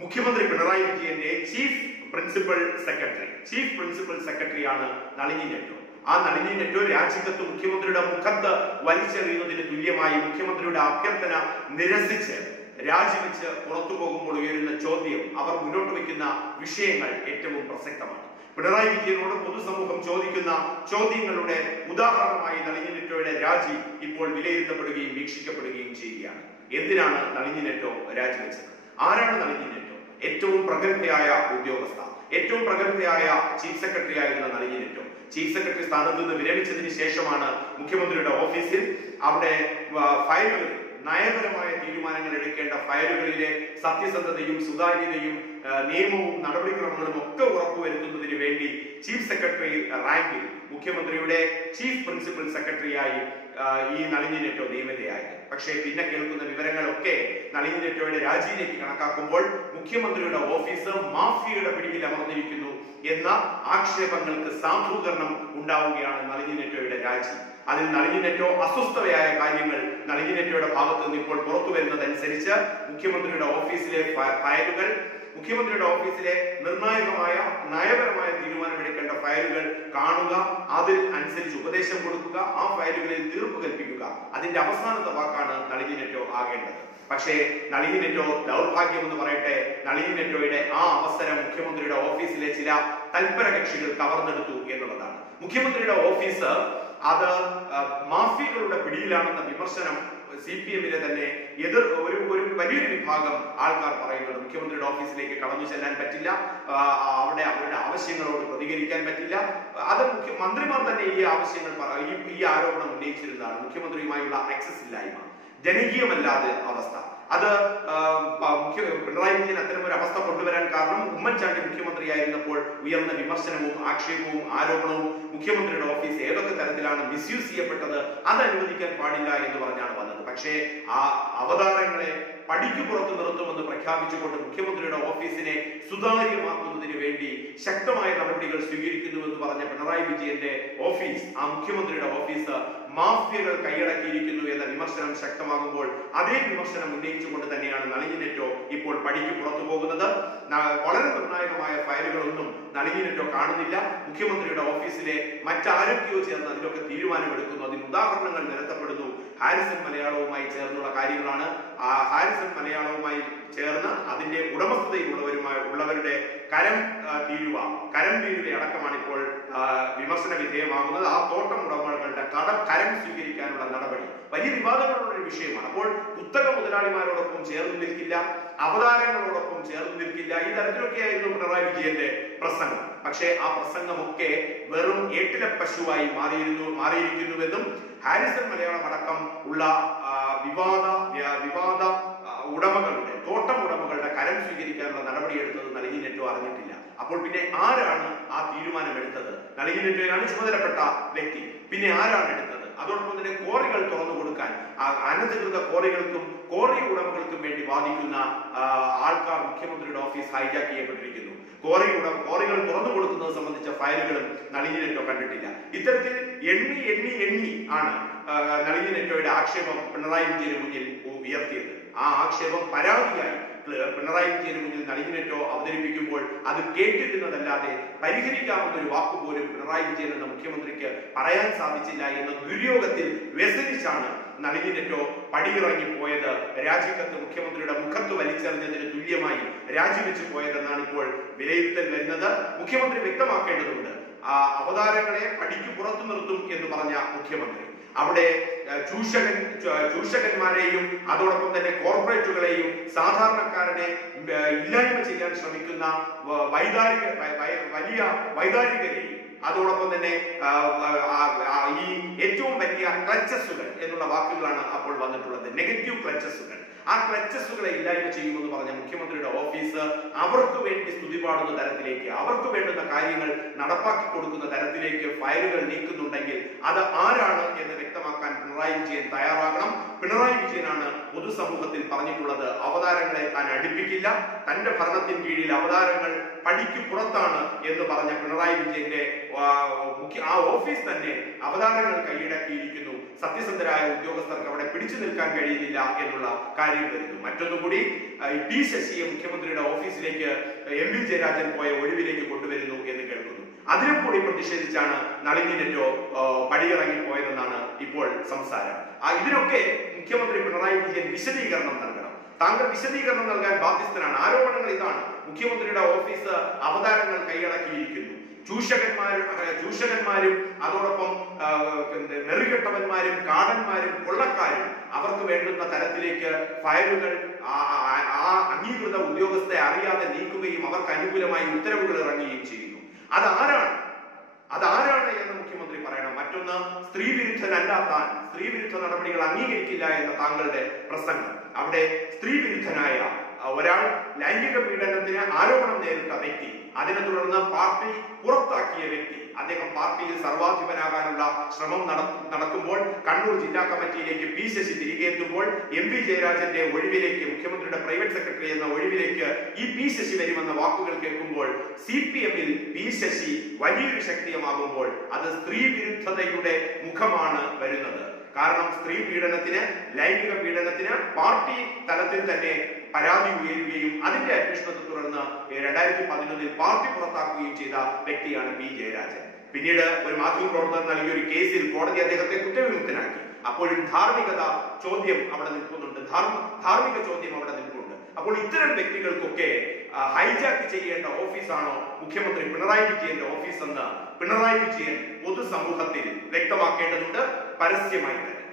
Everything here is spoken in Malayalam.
മുഖ്യമന്ത്രി പിണറായി വിജയന്റെ chief principal secretary chief principal സെക്രട്ടറിയാണ് നളിനി നെറ്റോ. ആ നളിനി നെറ്റോ രാജിക്കത്ത് മുഖ്യമന്ത്രിയുടെ മുഖത്ത് വലിച്ചെറിയുന്നതിന് തുല്യമായി മുഖ്യമന്ത്രിയുടെ അഭ്യർത്ഥന നിരസിച്ച് രാജിവെച്ച് പുറത്തു പോകുമ്പോൾ ഉയരുന്ന ചോദ്യം അവർ മുന്നോട്ട് വയ്ക്കുന്ന വിഷയങ്ങൾ ഏറ്റവും പ്രസക്തമാണ്. പിണറായി വിജയനോട് പൊതുസമൂഹം ചോദിക്കുന്ന ചോദ്യങ്ങളുടെ ഉദാഹരണമായി നളിനി നെറ്റോയുടെ രാജി ഇപ്പോൾ വിലയിരുത്തപ്പെടുകയും വീക്ഷിക്കപ്പെടുകയും ചെയ്യുകയാണ്. എന്തിനാണ് നളിനി നെറ്റോ രാജിവെച്ചത്? ആരാണ് നളിനി നെറ്റോ ഏറ്റവും പ്രഗത്ഭയായ ഉദ്യോഗസ്ഥ ഏറ്റവും പ്രഗത്ഭയായ ചീഫ് സെക്രട്ടറി ആയിരുന്ന നളിനി നെറ്റോ ചീഫ് സെക്രട്ടറി സ്ഥാനത്ത് നിന്ന് വിരമിച്ചതിന് ശേഷമാണ് മുഖ്യമന്ത്രിയുടെ ഓഫീസിൽ അവിടെ ആ, ഫയലുകളിൽ നയപരമായ തീരുമാനങ്ങൾ എടുക്കേണ്ട ഫയലുകളിലെ സത്യസന്ധതയും സുതാര്യതയും നിയമവും നടപടിക്രമങ്ങളും ഒക്കെ ഉറപ്പുവരുത്തുന്നതിന് വേണ്ടി ചീഫ് സെക്രട്ടറി റാങ്കിൽ മുഖ്യമന്ത്രിയുടെ ചീഫ് പ്രിൻസിപ്പൽ സെക്രട്ടറിയായി ഈ നളിനി നെറ്റോ നിയമിതയായത്. പക്ഷേ പിന്നെ കേൾക്കുന്ന വിവരങ്ങളൊക്കെ നളിനി നെറ്റോയുടെ രാജിയിലേക്ക് കണക്കാക്കുമ്പോൾ മുഖ്യമന്ത്രിയുടെ ഓഫീസ് മാഫിയയുടെ പിടിയിൽ അമർന്നിരിക്കുന്നു എന്ന ആക്ഷേപങ്ങൾക്ക് സാധൂകരണം ഉണ്ടാവുകയാണ് നളിനി നെറ്റോയുടെ രാജി. അതിൽ നളിനിനെറ്റോ അസ്വസ്ഥതയായ കാര്യങ്ങൾ നളിനിനെറ്റോയുടെ ഭാഗത്തു നിന്ന് ഇപ്പോൾ പുറത്തു വരുന്നതനുസരിച്ച് മുഖ്യമന്ത്രിയുടെ ഓഫീസിലെ ഫയലുകൾ മുഖ്യമന്ത്രിയുടെ ഓഫീസിലെ നിർണായകമായ നയപരമായ തീരുമാനമെടുക്കേണ്ട ഫയലുകൾ കാണുക അതിൽ അനുസരിച്ച് ഉപദേശം കൊടുക്കുക ആ ഫയലുകളിൽ തീർപ്പ് കൽപ്പിക്കുക. അതിന്റെ അവസാനത്തെ വാക്കാണ് നളിനി നെറ്റോ ആകേണ്ടത്. പക്ഷേ നളിനി നെറ്റോ ദൗർഭാഗ്യം എന്ന് പറയട്ടെ നളിനി നെറ്റോയുടെ ആ അവസരം മുഖ്യമന്ത്രിയുടെ ഓഫീസിലെ ചില തൽപര കക്ഷികൾ കവർന്നെടുത്തു എന്നുള്ളതാണ്. മുഖ്യമന്ത്രിയുടെ ഓഫീസ് അത് മാഫിയകളുടെ പിടിയിലാണെന്ന വിമർശനം സി പി എമ്മിലെ തന്നെ എതിർ ഒരു ഒരു വലിയൊരു വിഭാഗം ആൾക്കാർ പറയുന്നത് മുഖ്യമന്ത്രിയുടെ ഓഫീസിലേക്ക് കടന്നു ചെല്ലാൻ പറ്റില്ല. അവിടെ അവരുടെ ആവശ്യങ്ങളോട് പ്രതികരിക്കാൻ പറ്റില്ല. അത് മുഖ്യ മന്ത്രിമാർ തന്നെ ഈ ആവശ്യങ്ങൾ ഈ ആരോപണം ഉന്നയിച്ചിരുന്നതാണ്. മുഖ്യമന്ത്രിയുമായുള്ള ആക്സസ് ഇല്ലായ്മ. ജനകീയമല്ലാതെ അവസ്ഥ. അത് പിണറായി വിജയൻ അത്തരം ഒരു അവസ്ഥ കൊണ്ടുവരാൻ കാരണം ഉമ്മൻചാണ്ടി മുഖ്യമന്ത്രിയായിരുന്നപ്പോൾ ഉയർന്ന വിമർശനവും ആക്ഷേപവും ആരോപണവും മുഖ്യമന്ത്രിയുടെ ഓഫീസ് ഏതൊക്കെ തരത്തിലാണ് മിസ്യൂസ് ചെയ്യപ്പെട്ടത് അത് അനുവദിക്കാൻ പാടില്ല എന്ന് പറഞ്ഞാണ് വന്നത്. പക്ഷേ ആ അവതാരങ്ങളെ പടിക്ക് പുറത്ത് നിർത്തുമെന്ന് പ്രഖ്യാപിച്ചുകൊണ്ട് മുഖ്യമന്ത്രിയുടെ ഓഫീസിനെ സുതാര്യമാക്കുന്നതിന് വേണ്ടി ശക്തമായ നടപടികൾ സ്വീകരിക്കുന്നുവെന്ന് പറഞ്ഞ പിണറായി വിജയന്റെ ഓഫീസ് ആ മുഖ്യമന്ത്രിയുടെ ഓഫീസ് മാഫിയകൾ കൈയടക്കിയിരിക്കുന്നു എന്ന വിമർശനം ശക്തമാകുമ്പോൾ അതേ വിമർശനം ഉന്നയിച്ചുകൊണ്ട് തന്നെയാണ് നളിനി നെറ്റോ ഇപ്പോൾ പടിക്ക് പുറത്തു പോകുന്നത്. വളരെ നിർണായകമായ ഫയലുകളൊന്നും നളിനി നെറ്റോ കാണുന്നില്ല. മുഖ്യമന്ത്രിയുടെ ഓഫീസിലെ മറ്റാരൊക്കെയോ ചേർന്ന് അതിലൊക്കെ തീരുമാനമെടുക്കുന്നു. അതിന് ഉദാഹരണങ്ങൾ നിരത്തപ്പെടുന്നു. ഹാരിസൺ മലയാളവുമായി ചേർന്നുള്ള കാര്യങ്ങളാണ്. ആ ഹാരിസൺ മലയാളവുമായി ചേർന്ന് അതിന്റെ ഉടമസ്ഥതയിലുള്ളവരുമായി ഉള്ളവരുടെ കരം തീരുവ കരം തീരുവ അടക്കമാണ് ഇപ്പോൾ വിമർശന വിധേയമാകുന്നത്. ആ തോട്ടം ഉടമകളുടെ കട കരം സ്വീകരിക്കാനുള്ള നടപടി. വലിയ വിവാദങ്ങളുള്ള ഒരു വിഷയമാണ്. അപ്പോൾ കുത്തക മുതലാളിമാരോടൊപ്പം ചേർന്ന് നിൽക്കില്ല അവതാരങ്ങളോടൊപ്പം ചേർന്ന് നിൽക്കില്ല ഈ തരത്തിലൊക്കെയായിരുന്നു പിണറായി വിജയന്റെ പ്രസംഗം. പക്ഷേ ആ പ്രസംഗമൊക്കെ വെറും ഏട്ടിലെ പശുവായി മാറിയിരുന്നു മാറിയിരിക്കുന്നുവെന്നും ഹാരിസൺ മലയാളം അടക്കം ഉള്ള വിവാദ വിവാദ ഉടമകളുടെ തോട്ടം ഉടമകളുടെ കരം സ്വീകരിക്കാനുള്ള നടപടിയെടുത്തത് നളിനി നെറ്റോ അറിഞ്ഞിട്ടില്ല. അപ്പോൾ പിന്നെ ആരാണ് ആ തീരുമാനം എടുത്തത് നളിനി നെറ്റോയാണ് ചുമതലപ്പെട്ട വ്യക്തി. പിന്നെ ആരാണ് എടുത്തത്? അതോടൊപ്പം തന്നെ കോറികൾ തുറന്നു കൊടുക്കാൻ അനധികൃത കോറികൾക്കും കോറി ഉടമകൾക്കും വേണ്ടി വാദിക്കുന്ന ആൾക്കാർ മുഖ്യമന്ത്രിയുടെ ഓഫീസ് ഹൈജാക്ക് ചെയ്യപ്പെട്ടിരിക്കുന്നു. കോറി ഉടമ കോറികൾ തുറന്നു കൊടുക്കുന്നത് സംബന്ധിച്ച ഫയലുകളും നളിനി നെറ്റോ കണ്ടിട്ടില്ല. ഇത്തരത്തിൽ എണ്ണി എണ്ണി എണ്ണി ആണ് നളിനി നെറ്റോയുടെ ആക്ഷേപം പിണറായി വിജയന് മുന്നിൽ ഉയർത്തിയത്. ആ ആക്ഷേപം പരാതിയായി. പിണറായി വിജയന് മുന്നിൽ നളിനി അവതരിപ്പിക്കുമ്പോൾ അത് കേട്ടിരുന്നതല്ലാതെ പരിഹരിക്കാവുന്ന ഒരു വാക്ക് പോലും പിണറായി വിജയൻ എന്ന മുഖ്യമന്ത്രിക്ക് പറയാൻ സാധിച്ചില്ല എന്ന ദുര്യോഗത്തിൽ വ്യസനിച്ചാണ് നളിനി പടിയിറങ്ങിപ്പോയത്. പടിയിറങ്ങി പോയത് രാജിക്കത്ത് മുഖ്യമന്ത്രിയുടെ മുഖത്ത് വലിച്ചെറിഞ്ഞതിന് തുല്യമായി രാജിവെച്ചു പോയതെന്നാണ് ഇപ്പോൾ വിലയിരുത്തൽ വരുന്നത്. മുഖ്യമന്ത്രി വ്യക്തമാക്കേണ്ടതുണ്ട്. ആ അവതാരങ്ങളെ പടിക്ക് പുറത്തു നിർത്തും എന്ന് പറഞ്ഞ മുഖ്യമന്ത്രി. അവിടെ ചൂഷകൻ ചൂഷകന്മാരെയും അതോടൊപ്പം തന്നെ കോർപ്പറേറ്റുകളെയും സാധാരണക്കാരനെ ഏഹ്, ഇല്ലായ്മ ചെയ്യാൻ ശ്രമിക്കുന്ന വൈകാരിക വലിയ വൈകാരികരെയും അതോടൊപ്പം തന്നെ ഈ ഏറ്റവും വലിയ ക്ലച്ചസുകൾ എന്നുള്ള വാക്കുകളാണ് അപ്പോൾ വന്നിട്ടുള്ളത്. നെഗറ്റീവ് ക്ലച്ചസുകൾ. ആ ക്ലച്ചസുകളെ ഇല്ലായ്മ ചെയ്യുമെന്ന് പറഞ്ഞ മുഖ്യമന്ത്രിയുടെ ഓഫീസ് അവർക്ക് വേണ്ടി സ്തുതി പാടുന്ന തരത്തിലേക്ക് അവർക്ക് വേണ്ടുന്ന കാര്യങ്ങൾ നടപ്പാക്കി കൊടുക്കുന്ന തരത്തിലേക്ക് ഫയലുകൾ നീക്കുന്നുണ്ടെങ്കിൽ അത് ആരാണ് എന്ന് വ്യക്തമാക്കാൻ പിണറായി വിജയൻ തയ്യാറാകണം. പിണറായി വിജയനാണ് പൊതുസമൂഹത്തിൽ പറഞ്ഞിട്ടുള്ളത് അവതാരങ്ങളെ താൻ അടുപ്പിക്കില്ല. തന്റെ ഭരണത്തിന് കീഴിൽ അവതാരങ്ങൾ പടിക്ക് പുറത്താണ് എന്ന് പറഞ്ഞ പിണറായി വിജയന്റെ ആ, ഓഫീസ് തന്നെ അവതാരങ്ങൾ കൈയടക്കിയിരിക്കുന്നു. സത്യസന്ധരായ ഉദ്യോഗസ്ഥർക്ക് അവിടെ പിടിച്ചു നിൽക്കാൻ കഴിയുന്നില്ല എന്നുള്ള കാര്യം വരുന്നു. മറ്റൊന്നുകൂടി ടി ശശിയെ മുഖ്യമന്ത്രിയുടെ ഓഫീസിലേക്ക് എം വി ജയരാജൻ പോയ ഒഴിവിലേക്ക് കൊണ്ടുവരുന്നു എന്ന് കേൾക്കുന്നു. അതിനും കൂടി പ്രതിഷേധിച്ചാണ് നളിനി നെറ്റോ ആ, പടിയിറങ്ങി പോയതെന്നാണ് ഇപ്പോൾ സംസാരം. ആ ഇതിനൊക്കെ മുഖ്യമന്ത്രി പിണറായി വിജയൻ വിശദീകരണം നൽകണം. താങ്കൾ വിശദീകരണം നൽകാൻ ബാധ്യസ്ഥനാണ്. ആരോപണങ്ങൾ ഇതാണ്. മുഖ്യമന്ത്രിയുടെ ഓഫീസ് അവതാരങ്ങൾ കൈയടക്കിയിരിക്കുന്നു. ചൂഷകന്മാരും ചൂഷകന്മാരും അതോടൊപ്പം നെറികെട്ടവന്മാരും കാടന്മാരും കൊള്ളക്കാരും അവർക്ക് വേണ്ടുന്ന തരത്തിലേക്ക് ഫയലുകൾ ആ- അംഗീകൃത ഉദ്യോഗസ്ഥരെ അറിയാതെ നീക്കുകയും അവർക്ക് അനുകൂലമായി ഉത്തരവുകൾ ഇറങ്ങുകയും ചെയ്യുന്നു. അതാരാണ്? അതാരാണ് എന്ന് മുഖ്യമന്ത്രി പറയണം. മറ്റൊന്ന് സ്ത്രീ വിരുദ്ധനല്ല താൻ. സ്ത്രീ വിരുദ്ധ നടപടികൾ അംഗീകരിക്കില്ല എന്ന താങ്കളുടെ പ്രസംഗം. അവിടെ സ്ത്രീ വിരുദ്ധനായ ഒരാൾ ലൈംഗിക പീഡനത്തിന് ആരോപണം നേരിട്ട വ്യക്തി അതിനെ തുടർന്ന് പാർട്ടി പുറത്താക്കിയ വ്യക്തി. അദ്ദേഹം പാർട്ടിയിൽ സർവാധിപനാകാനുള്ള ശ്രമം നടക്കുമ്പോൾ കണ്ണൂർ ജില്ലാ കമ്മിറ്റിയിലേക്ക് പി ശശി തിരികെ എത്തുമ്പോൾ എം വി ജയരാജന്റെ ഒഴിവിലേക്ക് മുഖ്യമന്ത്രിയുടെ പ്രൈവറ്റ് സെക്രട്ടറി എന്ന ഒഴിവിലേക്ക് ഈ പി ശശി വരുമെന്ന വാക്കുകൾ കേൾക്കുമ്പോൾ സി പി എമ്മിൽ പി ശശി വലിയൊരു ശക്തിയമാകുമ്പോൾ അത് സ്ത്രീ വിരുദ്ധതയുടെ മുഖമാണ് വരുന്നത്. കാരണം സ്ത്രീ പീഡനത്തിന് ലൈംഗിക പീഡനത്തിന് പാർട്ടി തലത്തിൽ തന്നെ പരാതി ഉയരുകയും അതിന്റെ അന്വേഷണത്തെ തുടർന്ന് രണ്ടായിരത്തി പതിനൊന്നിൽ പാർട്ടി പുറത്താക്കുകയും ചെയ്ത വ്യക്തിയാണ് പി ജയരാജൻ. പിന്നീട് ഒരു മാധ്യമപ്രവർത്തകർ നൽകിയ ഒരു കേസിൽ കോടതി അദ്ദേഹത്തെ കുറ്റവിമുക്തനാക്കി. അപ്പോഴും ധാർമ്മികത ചോദ്യം അവിടെ നിൽക്കുന്നുണ്ട്. ധാർമ്മ- ധാർമ്മിക ചോദ്യം അവിടെ നിൽക്കുന്നുണ്ട്. അപ്പോൾ ഇത്തരം വ്യക്തികൾക്കൊക്കെ ഹൈജാക്ക് ചെയ്യേണ്ട ഓഫീസാണോ മുഖ്യമന്ത്രി പിണറായി വിജയന്റെ ഓഫീസ് എന്ന് പിണറായി വിജയൻ പൊതുസമൂഹത്തിൽ വ്യക്തമാക്കേണ്ടതുണ്ട്. പരസ്യമായി തന്നെ.